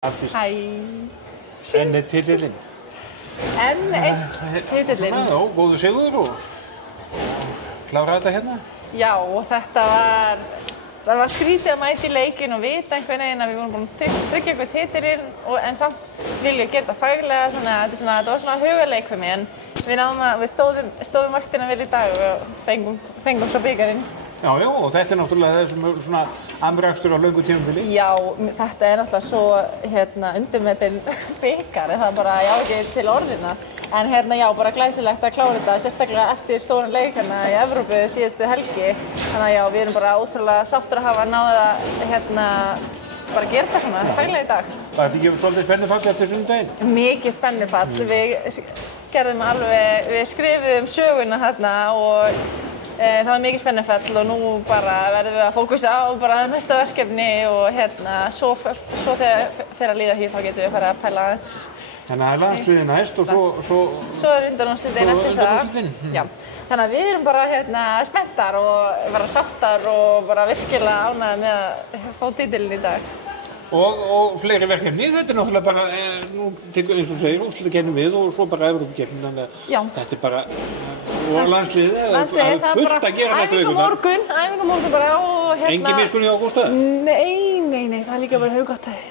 Arndís. Hæ. En titillinn? Enn einn titillinn. Svona, já, góður sigur og klára þetta hérna? Já, og það var skrítið að mæta í leikinn og vita einhvern veginn að við vorum búin að tryggja eitthvað titilinn en samt vilja gera þetta faglega, þannig að þetta var svona hugarleik fyrir mig, en við stóðum vaktina vel í dag og fengum svo bikarinn. Já, já, og þetta náttúrulega þessum svona amrakstur á löngu tímabili. Já, þetta náttúrulega svo undirmetinn bikar, það bara, já, ekki til orðina. En já, bara glæsilegt að klára þetta, sérstaklega eftir stóran leik í Evrópu síðustu helgi. Þannig að já, við erum bara ótrúlega sáttir að hafa náð að bara gera þetta svona faglega í dag. Það er ekki svolítið spennufall eftir sunnudaginn? Mikið spennufall. Við skrifuðum söguna þarna og það var mikið spennufall og nú bara verðum við að fókusa á bara næsta verkefni og svo þegar fer að líða hér þá getum við fara að pæla aðeins. Þannig að það er landsliðið næst og svo er undanúrslitin eftir það. Já. Þannig að við erum bara spenntar og bara sáttar og bara virkilega ánægðar með að fá titilinn í dag. Og fleiri verkefni, þetta er náttúrulega bara, nú tekur eins og segir, úrslitakeppnin við og svo bara Evrópukeppnin, þannig að þetta er bara, og landsliðið, það er fullt að gera næstu vikuna. Æfingamorgun bara og Engin miskunn í Ágústa? Nei, það er líka bara haugattæði.